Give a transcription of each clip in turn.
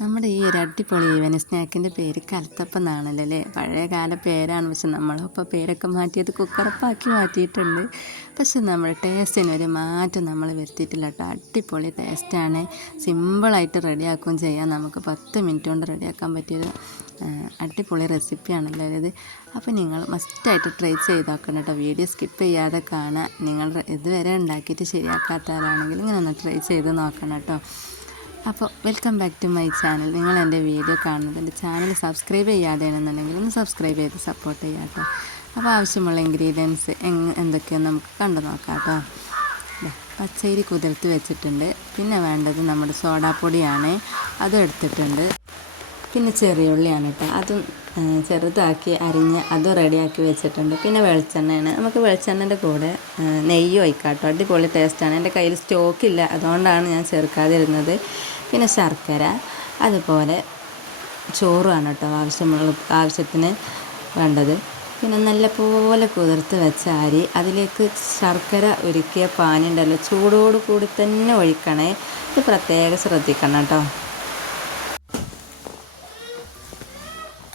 നമ്മുടെ ഈ ഒരു അടിപൊളി ഈവനിങ് സ്നാക്കിൻ്റെ പേര് കലത്തപ്പം എന്നാണല്ലോ അല്ലേ. പഴയ കാല പേരാണ്, പക്ഷെ നമ്മളിപ്പോൾ പേരൊക്കെ മാറ്റിയത് കുക്കറപ്പാക്കി മാറ്റിയിട്ടുണ്ട്. പക്ഷെ നമ്മുടെ ടേസ്റ്റിനൊരു മാറ്റം നമ്മൾ വരുത്തിയിട്ടില്ല കേട്ടോ. അടിപൊളി ടേസ്റ്റാണ്, സിമ്പിളായിട്ട് റെഡിയാക്കുകയും ചെയ്യാം. നമുക്ക് 10 മിനിറ്റ് കൊണ്ട് റെഡിയാക്കാൻ പറ്റിയൊരു അടിപൊളി റെസിപ്പിയാണല്ലോ ഇത്. അപ്പോൾ നിങ്ങൾ മസ്റ്റായിട്ട് ട്രൈ ചെയ്ത് നോക്കണം കേട്ടോ. വീഡിയോ സ്കിപ്പ് ചെയ്യാതെ കാണാൻ. നിങ്ങൾ ഇതുവരെ ഉണ്ടാക്കിയിട്ട് ശരിയാക്കാത്തവരാണെങ്കിൽ ഇങ്ങനെ ഒന്ന് ട്രൈ ചെയ്ത് നോക്കണം കേട്ടോ. അപ്പോൾ welcome back to my channel. നിങ്ങൾ എൻ്റെ വീഡിയോ കാണുന്നത് എൻ്റെ ചാനൽ സബ്സ്ക്രൈബ് ചെയ്യാതെയാണെന്നുണ്ടെങ്കിൽ ഒന്ന് സബ്സ്ക്രൈബ് ചെയ്ത് സപ്പോർട്ട് ചെയ്യാം കേട്ടോ. അപ്പോൾ ആവശ്യമുള്ള ഇൻഗ്രീഡിയൻസ് എന്തൊക്കെയെന്ന് നമുക്ക് കണ്ടു നോക്കാം കേട്ടോ. പച്ചരി കുതിർത്ത് വെച്ചിട്ടുണ്ട്. പിന്നെ വേണ്ടത് നമ്മുടെ സോഡാപ്പൊടിയാണ്, അതും എടുത്തിട്ടുണ്ട്. പിന്നെ ചെറിയ ഉള്ളിയാണ് കേട്ടോ, അതും ചെറുതാക്കി അരിഞ്ഞ് അതും റെഡിയാക്കി വെച്ചിട്ടുണ്ട്. പിന്നെ വെളിച്ചെണ്ണയാണ്. നമുക്ക് വെളിച്ചെണ്ണൻ്റെ കൂടെ നെയ്യ് ഒഴിക്കാം കേട്ടോ. അടിപൊളി ടേസ്റ്റാണ്. എൻ്റെ കയ്യിൽ സ്റ്റോക്കില്ല, അതുകൊണ്ടാണ് ഞാൻ ചേർക്കാതിരുന്നത്. പിന്നെ ശർക്കര, അതുപോലെ ചോറുമാണ് കേട്ടോ ആവശ്യത്തിന് വേണ്ടത്. പിന്നെ നല്ലപോലെ കുതിർത്ത് വെച്ച അരി, അതിലേക്ക് ശർക്കര ഉരുക്കിയ പാനിയുണ്ടല്ലോ, ചൂടോട് കൂടി തന്നെ ഒഴിക്കണേ. ഇത് പ്രത്യേകം ശ്രദ്ധിക്കണം കേട്ടോ.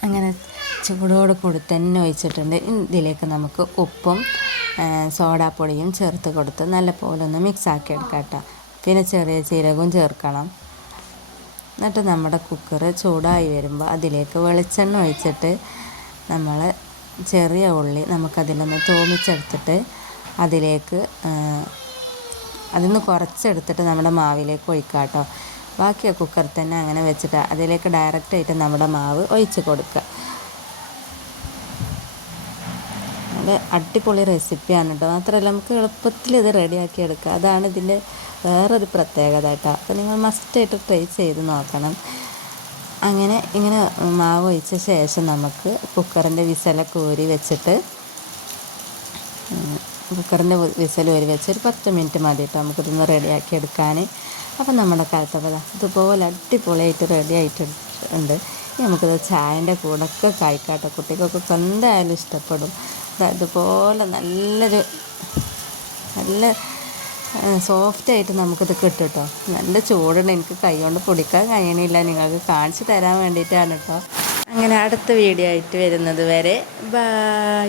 അങ്ങനെ ചൂടോട് കൂടി തന്നെ ഒഴിച്ചിട്ടുണ്ട്. ഇതിലേക്ക് നമുക്ക് ഉപ്പും സോഡാപ്പൊടിയും ചേർത്ത് കൊടുത്ത് നല്ലപോലെ ഒന്ന് മിക്സാക്കി എടുക്കാം കേട്ടോ. പിന്നെ ചെറിയ ജീരകവും ചേർക്കണം. എന്നിട്ട് നമ്മുടെ കുക്കർ ചൂടായി വരുമ്പോൾ അതിലേക്ക് വെളിച്ചെണ്ണ ഒഴിച്ചിട്ട് നമ്മൾ ചെറിയ ഉള്ളി നമുക്കതിലൊന്ന് തോമിച്ചെടുത്തിട്ട് അതിലേക്ക് അതിൽ കുറച്ചെടുത്തിട്ട് നമ്മുടെ മാവിലേക്ക് ഒഴിക്കാം കേട്ടോ. ബാക്കി കുക്കറിൽ തന്നെ അങ്ങനെ വെച്ചിട്ട് അതിലേക്ക് ഡയറക്റ്റായിട്ട് നമ്മുടെ മാവ് ഒഴിച്ച് കൊടുക്കുക. നല്ല അടിപൊളി റെസിപ്പിയാണ് കേട്ടോ. മാത്രമല്ല നമുക്ക് എളുപ്പത്തിൽ ഇത് റെഡിയാക്കി എടുക്കുക. അതാണ് ഇതിൻ്റെ വേറൊരു പ്രത്യേകത കേട്ടോ. അപ്പോൾ നിങ്ങൾ മസ്റ്റായിട്ട് ട്രൈ ചെയ്ത് നോക്കണം. ഇങ്ങനെ മാവ് ഒഴിച്ച ശേഷം നമുക്ക് കുക്കറിൻ്റെ വിസലൊക്കെ ഊരി വെച്ചിട്ട് കുക്കറിൻ്റെ വിസൽ ഊരി വെച്ച് ഒരു 10 മിനിറ്റ് മതി കേട്ടോ നമുക്കിതൊന്ന് റെഡിയാക്കി എടുക്കാൻ. അപ്പം നമ്മുടെ കലത്തപ്പം ഇതുപോലെ അടിപൊളിയായിട്ട് റെഡി ആയിട്ടുണ്ട്. നമുക്കിത് ചായൻ്റെ കൂടെയൊക്കെ കഴിക്കാട്ടോ. കുട്ടികൾക്കൊക്കെ എന്തായാലും ഇഷ്ടപ്പെടും. ഇതുപോലെ നല്ല സോഫ്റ്റായിട്ട് നമുക്കിത് കിട്ടും കേട്ടോ. നല്ല ചൂടുണ്ട്, എനിക്ക് കൈ കൊണ്ട് പൊടിക്കാൻ കഴിയണില്ല, നിങ്ങൾക്ക് കാണിച്ചു തരാൻ വേണ്ടിയിട്ടാണ് കേട്ടോ. അങ്ങനെ അടുത്ത വീഡിയോ ആയിട്ട് വരുന്നത് വരെ ബൈ.